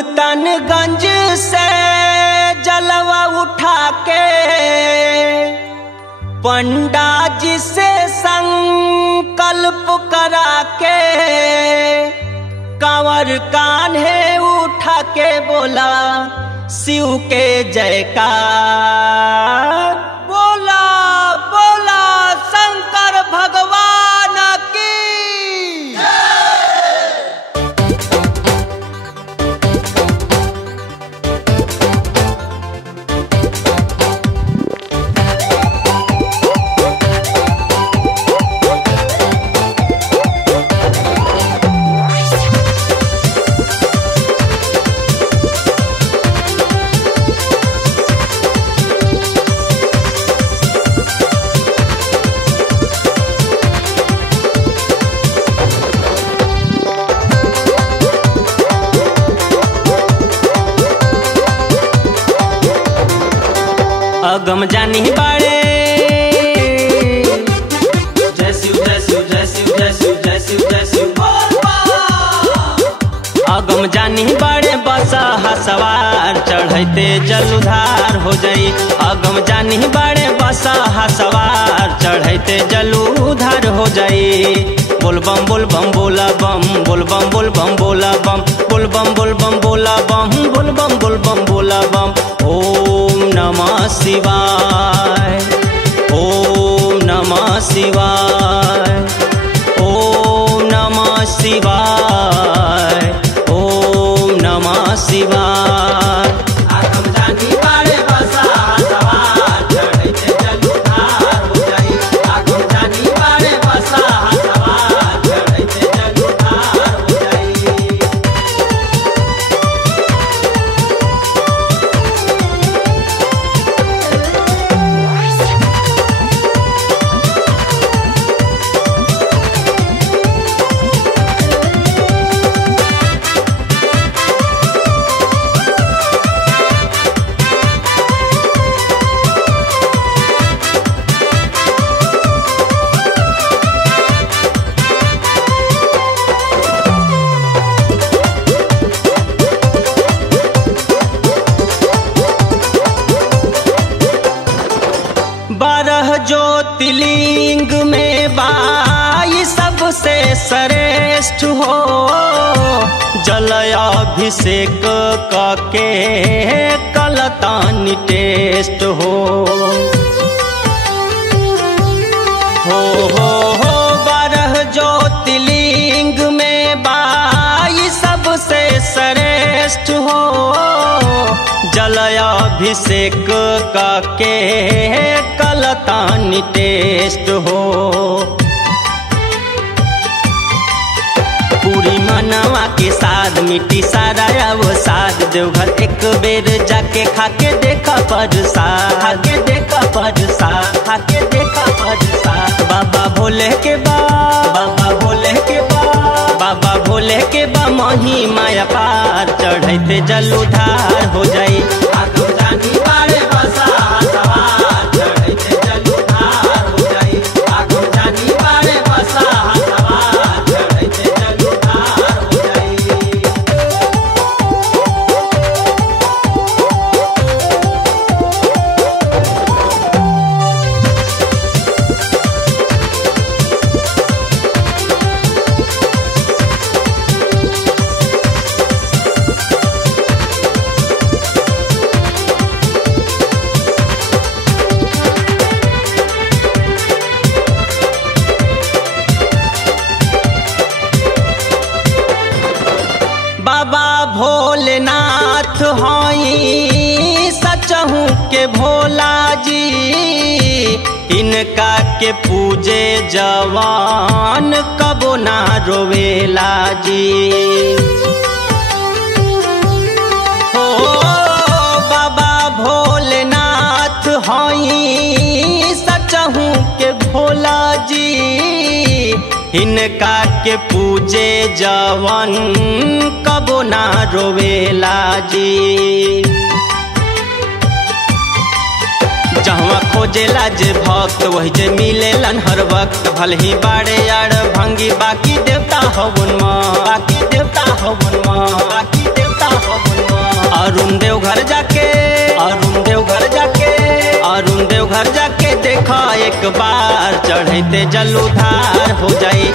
सुल्तानगंज से जलवा उठा के पंडा जी से संकल्प करा के कांवर कान्हे उठा के बोला शिव के जयकार। बोला बोला शंकर भगवान की। अगम जानी बाड़े जय शिव जय शिव जय शिव जय शिव जय शिव जय शिव। अगम जानी बाड़े बसा सवार चढ़ते जल उधार हो जाई। अगम जानी बाड़े बसा सवार चढ़ते जल उधार हो जाई। बोल बम बोला बम बोल बम बोला बम बोल बम बोला बम बोल बम बोला बम। ओम नमः शिवाय ओम नमः शिवाय ओम नमः शिवाय ओम नमः शिवाय। आगम जानी बाड़े बसा सवार चढ़ते जल उधार हो जाई। आगम जानी बाड़े बसा सवार चढ़ते जल उधार हो जाई। बारह ज्योतिर्लिंग में बाई सबसे श्रेष्ठ हो। जल अभिषेक करके कलतानी टेस्ट हो। बारह ज्योतिर्लिंग में बाई सबसे श्रेष्ठ हो। जल अभिषेक करके कलतानी टेस्ट हो। पूरी मनवा के साथ मिट्टी सारा अवसाद देवघर एक बेर जाके खाके देखा प्रसाद खाके देखा प्रसाद खाके देखा प्रसाद। बाबा भोले के बा बाबा भोले के बा बाबा भोले के बा मही माया पार चढ़ते जल उधार हो जाई। आगम जानी बाड़े बसा सवार चढ़ते जल उधार हो जाई। आगम जानी बाड़े बसा सवार चढ़ते जल उधार हो जाई। बाबा भोलेनाथ हई सचहू के भोला जी। इनका के पूजे जवान कबो ना रोवेला जी। हो बाबा भोलेनाथ हई सचहू के भोला जी। इनका के पूजे जवन कबो ना रोवेला जी। जहाँ खोजेला जे भक्त वही जे मिलेलन हर वक्त। भले ही बाड़े यार भंगी बाकी देवता हवन माँ बाकी देवता हवन माँ बाकी देवता हवन अरुण देव घर जाके देखा एक बार चढ़ते जल उधार हो जाई।